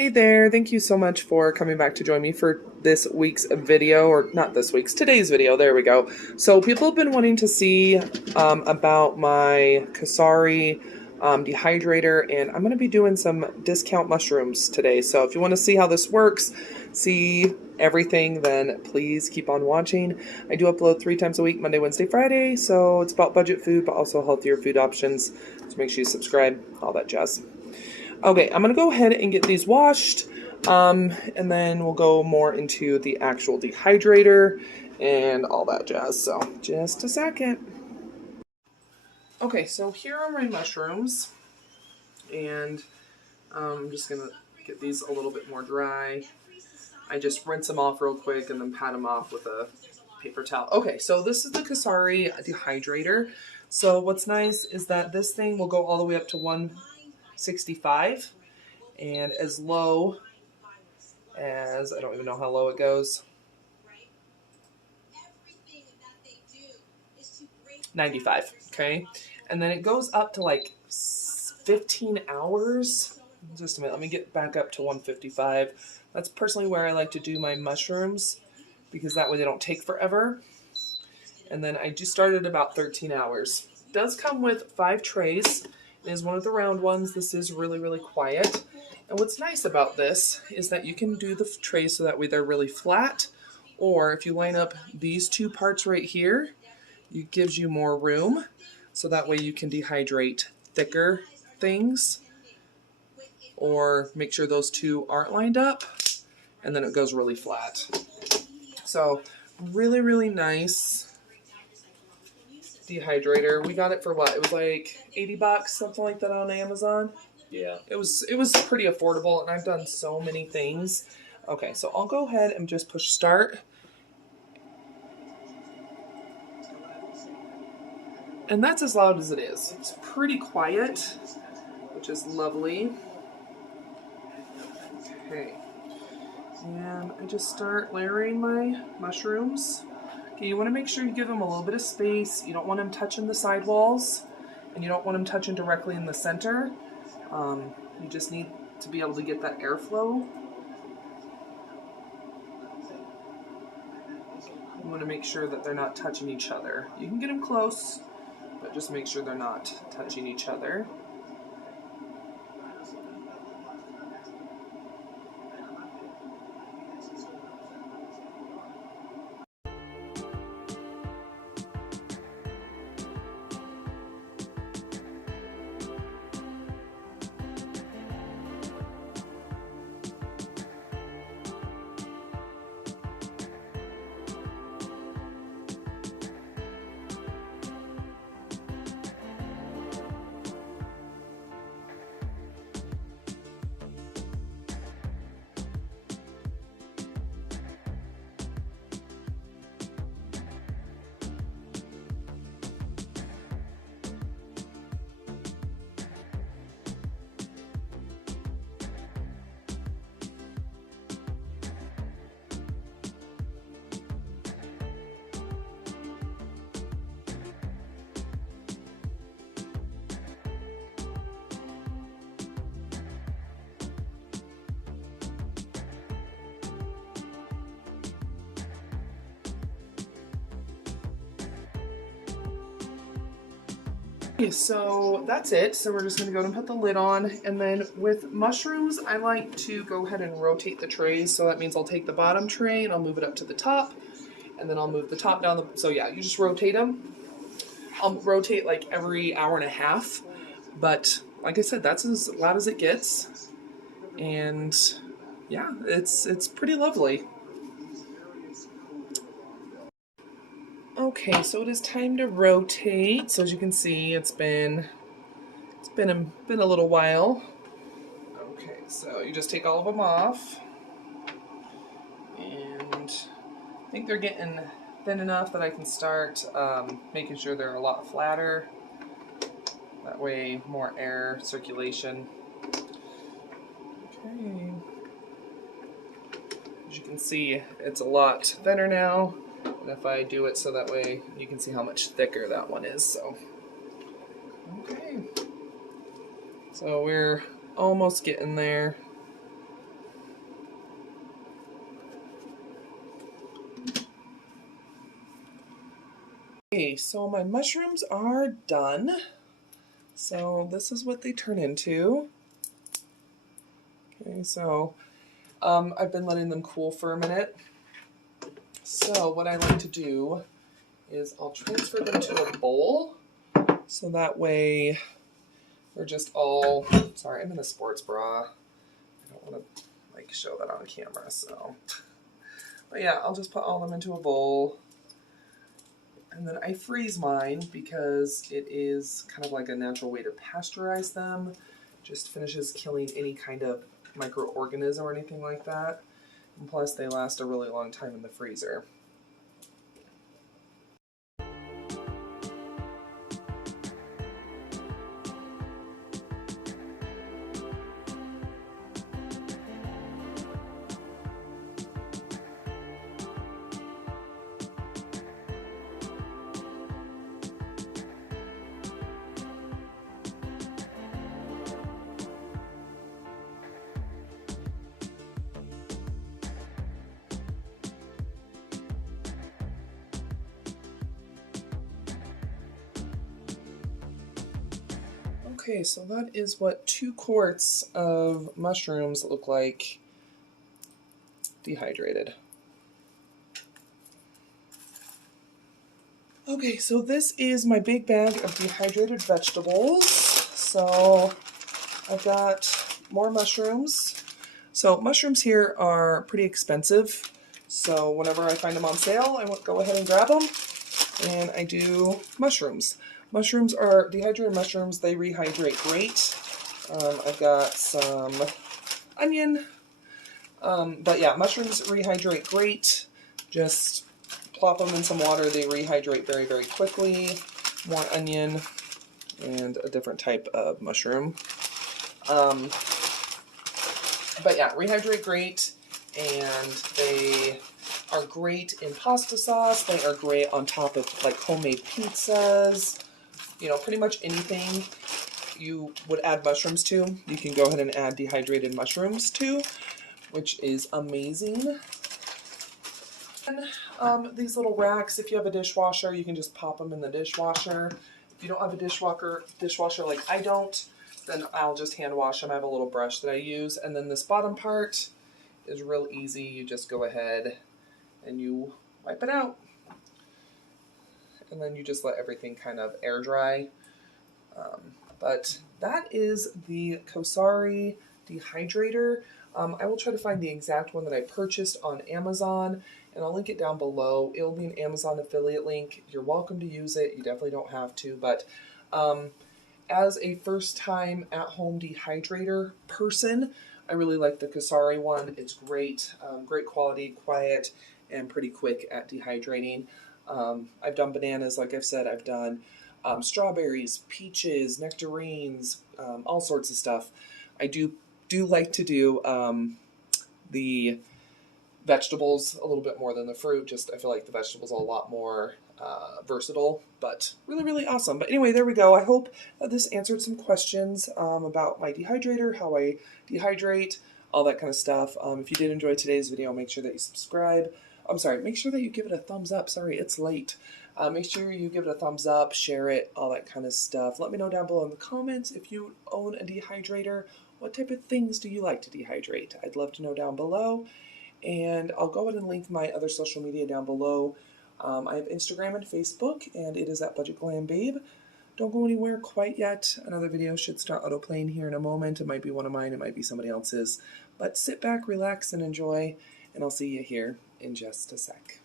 Hey there, thank you so much for coming back to join me for this week's video, or not this week's, today's video, there we go. So people have been wanting to see about my Cosori dehydrator, and I'm going to be doing some discount mushrooms today. So if you want to see how this works, see everything, then please keep on watching. I do upload 3 times a week, Monday, Wednesday, Friday, so it's about budget food, but also healthier food options. So make sure you subscribe, all that jazz. Okay, I'm going to go ahead and get these washed, and then we'll go more into the actual dehydrator and all that jazz, so just a second. Okay, so here are my mushrooms, and I'm just going to get these a little bit more dry. I just rinse them off real quick and then pat them off with a paper towel. Okay, so this is the Cosori dehydrator. So what's nice is that this thing will go all the way up to 165 and as low as, I don't even know how low it goes, 95, okay? And then it goes up to like 15 hours. Just a minute, let me get back up to 155. That's personally where I like to do my mushrooms because that way they don't take forever. And then I just started about 13 hours. It does come with 5 trays. It is one of the round ones. This is really, really quiet. And what's nice about this is that you can do the trays so that way they're really flat. Or if you line up these 2 parts right here, it gives you more room. So that way you can dehydrate thicker things. Or make sure those 2 aren't lined up. And then it goes really flat. So really, really nice dehydrator. We got it for what? It was like 80 bucks, something like that on Amazon. Yeah. It was pretty affordable, and I've done so many things. Okay, so I'll go ahead and just push start. And that's as loud as it is. It's pretty quiet, which is lovely. Okay. And I just start layering my mushrooms. Okay, you want to make sure you give them a little bit of space. You don't want them touching the sidewalls, and you don't want them touching directly in the center. You just need to be able to get that airflow. You want to make sure that they're not touching each other. You can get them close, but just make sure they're not touching each other. Okay, so that's it. So we're just going to go ahead and put the lid on. And then with mushrooms, I like to go ahead and rotate the trays. So that means I'll take the bottom tray and I'll move it up to the top. And then I'll move the top down. So yeah, you just rotate them. I'll rotate like every hour and a half. But like I said, that's as loud as it gets. And yeah, it's pretty lovely. Okay, so it is time to rotate. So as you can see, it's been a little while. Okay, so you just take all of them off, and I think they're getting thin enough that I can start making sure they're a lot flatter. That way, more air circulation. Okay, as you can see, it's a lot thinner now. And if I do it so that way you can see how much thicker that one is, so. Okay. So we're almost getting there. so my mushrooms are done. So this is what they turn into. Okay, so I've been letting them cool for a minute. So what I like to do is I'll transfer them to a bowl. So that way they're just all, sorry, I'm in a sports bra. I don't want to like show that on camera, so. But yeah, I'll just put all of them into a bowl. And then I freeze mine because it is kind of like a natural way to pasteurize them. Just finishes killing any kind of microorganism or anything like that. And plus they last a really long time in the freezer. Okay, so that is what 2 quarts of mushrooms look like dehydrated. Okay, so this is my big bag of dehydrated vegetables. So I've got more mushrooms. So mushrooms here are pretty expensive. So whenever I find them on sale, I will go ahead and grab them. And I do mushrooms. Mushrooms are dehydrated mushrooms. They rehydrate great. I've got some onion. But yeah, mushrooms rehydrate great. Just plop them in some water. They rehydrate very, very quickly. More onion and a different type of mushroom. But yeah, rehydrate great. And they are great in pasta sauce. They are great on top of like homemade pizzas. You know, pretty much anything you would add mushrooms to, you can go ahead and add dehydrated mushrooms to, which is amazing. And these little racks, if you have a dishwasher, you can just pop them in the dishwasher. If you don't have a dishwasher like I don't, then I'll just hand wash them. I have a little brush that I use. And then this bottom part is real easy. You just go ahead and you wipe it out. And then you just let everything kind of air dry. But that is the Cosori Dehydrator. I will try to find the exact one that I purchased on Amazon, and I'll link it down below. It'll be an Amazon affiliate link. You're welcome to use it. You definitely don't have to, but as a first-time at-home dehydrator person, I really like the Cosori one. It's great, great quality, quiet, and pretty quick at dehydrating. I've done bananas, like I've said. I've done strawberries, peaches, nectarines, all sorts of stuff. I do like to do the vegetables a little bit more than the fruit. Just I feel like the vegetables are a lot more versatile, but really, really awesome. But anyway, there we go. I hope that this answered some questions about my dehydrator, how I dehydrate, all that kind of stuff. If you did enjoy today's video, make sure that you subscribe. I'm sorry, make sure that you give it a thumbs up. Sorry, it's late. Make sure you give it a thumbs up, share it, all that kind of stuff. Let me know down below in the comments if you own a dehydrator. What type of things do you like to dehydrate? I'd love to know down below. And I'll go ahead and link my other social media down below. I have Instagram and Facebook, and it is at Budget Glam Babe. Don't go anywhere quite yet. Another video should start autoplaying here in a moment. It might be one of mine, it might be somebody else's. But sit back, relax, and enjoy, and I'll see you here in just a sec.